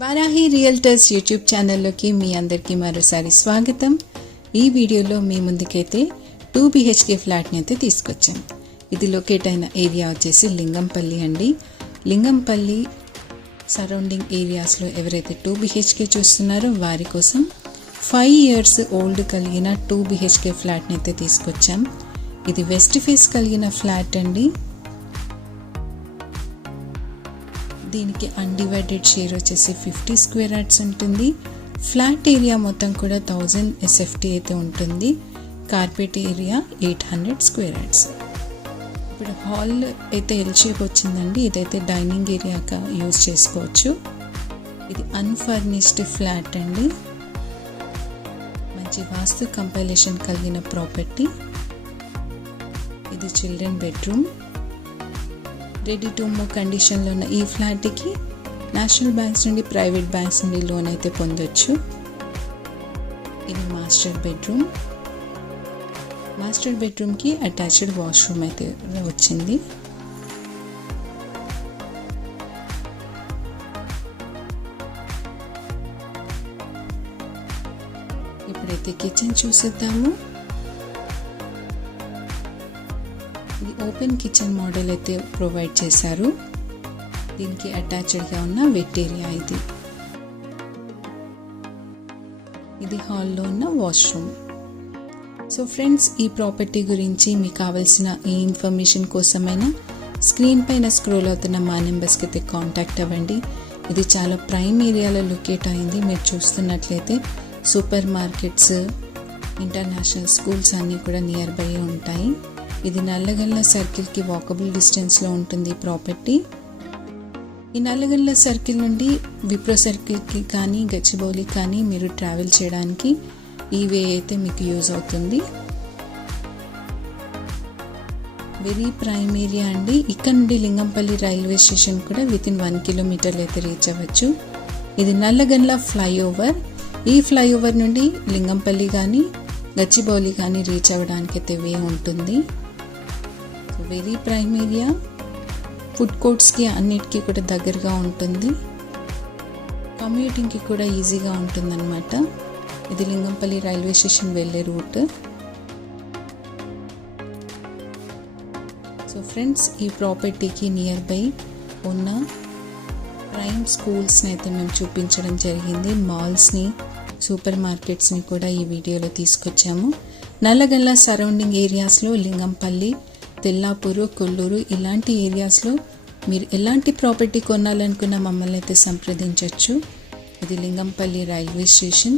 Varahi realtors YouTube ఛానల్లోకి మీ అందరికీ మరోసారి స్వాగతం. ఈ వీడియోలో మీ ముందుకైతే 2 BHK ఫ్లాట్ని అయితే తీసుకొచ్చాం. ఇది లొకేట్ అయిన ఏరియా వచ్చేసి లింగంపల్లి అండి. లింగంపల్లి సరౌండింగ్ ఏరియాస్లో ఎవరైతే 2 BHK చూస్తున్నారో వారి కోసం 5 years ఓల్డ్ కలిగిన 2 BHK ఫ్లాట్ని అయితే తీసుకొచ్చాం. ఇది వెస్ట్ ఫేస్ కలిగిన ఫ్లాట్ అండి. దీనికి అన్డివైడెడ్ షేర్ వచ్చేసి 50 square yards ఉంటుంది. ఫ్లాట్ ఏరియా మొత్తం కూడా 1000 SFT అయితే ఉంటుంది. Carpet area 800 square yards. ఇప్పుడు హాల్ అయితే ఎల్ షేప్ వచ్చిందండి. ఇదైతే డైనింగ్ ఏరియాగా యూజ్ చేసుకోవచ్చు. ఇది అన్ఫర్నిష్డ్ ఫ్లాట్ అండి. మంచి వాస్తు కంపైలేషన్ కలిగిన ప్రాపర్టీ. ఇది children bedroom. Ready to move కండిషన్లో ఉన్న ఈ ఫ్లాట్కి నేషనల్ బ్యాంక్స్ నుండి ప్రైవేట్ బ్యాంక్స్ నుండి లోన్ అయితే పొందొచ్చు. ఇది మాస్టర్ బెడ్రూమ్. మాస్టర్ బెడ్రూమ్కి అటాచ్డ్ వాష్రూమ్ అయితే వచ్చింది. ఇప్పుడైతే కిచెన్ చూసేద్దాము. ఇది ఓపెన్ కిచెన్ మోడల్ అయితే ప్రొవైడ్ చేశారు. దీనికి అటాచ్డ్గా ఉన్న వెట్ ఏరియా ఇది హాల్లో ఉన్న వాష్రూమ్. సో ఫ్రెండ్స్, ఈ ప్రాపర్టీ గురించి మీకు కావాల్సిన ఏ ఇన్ఫర్మేషన్ కోసమైనా స్క్రీన్ పైన స్క్రోల్ అవుతున్న మా నెంబర్స్కి అయితే కాంటాక్ట్ అవ్వండి. ఇది చాలా ప్రైమ్ ఏరియాలో లొకేట్ అయింది. మీరు చూస్తున్నట్లయితే సూపర్ మార్కెట్స్, ఇంటర్నేషనల్ స్కూల్స్ అన్నీ కూడా నియర్ బై ఉంటాయి. ఇది నల్లగల్ల సర్కిల్కి వాకబుల్ డిస్టెన్స్లో ఉంటుంది ప్రాపర్టీ. ఈ నల్లగల్ల సర్కిల్ నుండి విప్రో సర్కిల్కి కానీ గచ్చిబౌలి కానీ మీరు ట్రావెల్ చేయడానికి ఈ వే అయితే మీకు యూజ్ అవుతుంది. వెరీ ప్రైమ్ ఏరియా అండి. ఇక్కడ నుండి లింగంపల్లి రైల్వే స్టేషన్ కూడా వితిన్ 1 kilometer అయితే రీచ్ అవ్వచ్చు. ఇది నల్లగల్ల ఫ్లైఓవర్. ఈ ఫ్లైఓవర్ నుండి లింగంపల్లి కానీ గచ్చిబౌలి కానీ రీచ్ అవ్వడానికి అయితే వే ఉంటుంది. Very prime area. ఫుడ్ కోర్ట్స్కి అన్నిటికీ కూడా దగ్గరగా ఉంటుంది. కమ్యూటింగ్కి కూడా ఈజీగా ఉంటుందన్నమాట. ఇది లింగంపల్లి రైల్వే స్టేషన్ వెళ్ళే రూట్. సో ఫ్రెండ్స్, ఈ ప్రాపర్టీకి నియర్ బై ఉన్న ప్రైమ్ స్కూల్స్ని అయితే మేము చూపించడం జరిగింది. మాల్స్ని, సూపర్ మార్కెట్స్ని కూడా ఈ వీడియోలో తీసుకొచ్చాము. నల్లగల్ల సరౌండింగ్ ఏరియాస్లో లింగంపల్లి, తెల్లాపూరు, కొల్లూరు ఇలాంటి ఏరియాస్లో మీరు ఎలాంటి ప్రాపర్టీ కొనాలనుకున్న మమ్మల్ని అయితే సంప్రదించవచ్చు. ఇది లింగంపల్లి రైల్వే స్టేషన్.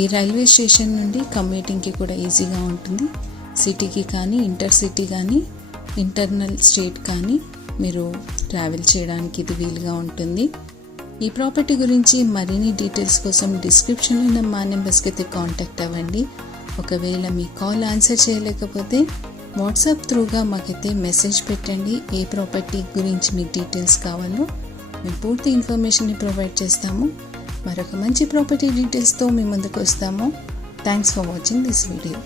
ఈ రైల్వే స్టేషన్ నుండి కమ్యూటింగ్కి కూడా ఈజీగా ఉంటుంది. సిటీకి కానీ, ఇంటర్ సిటీ కానీ, ఇంటర్నల్ స్టేట్ కానీ మీరు ట్రావెల్ చేయడానికి ఇది వీలుగా ఉంటుంది. ఈ ప్రాపర్టీ గురించి మరిన్ని డీటెయిల్స్ కోసం డిస్క్రిప్షన్లో ఉన్న మా నెంబర్స్కి అయితే కాంటాక్ట్ అవ్వండి. ఒకవేళ మీ కాల్ ఆన్సర్ చేయలేకపోతే వాట్సాప్ త్రూగా మాకైతే మెసేజ్ పెట్టండి. ఏ ప్రాపర్టీ గురించి మీకు డీటెయిల్స్ కావాలో మేము పూర్తి ఇన్ఫర్మేషన్ని ప్రొవైడ్ చేస్తాము. మరొక మంచి ప్రాపర్టీ డీటెయిల్స్తో మీ ముందుకు వస్తాము. Thanks for watching this video.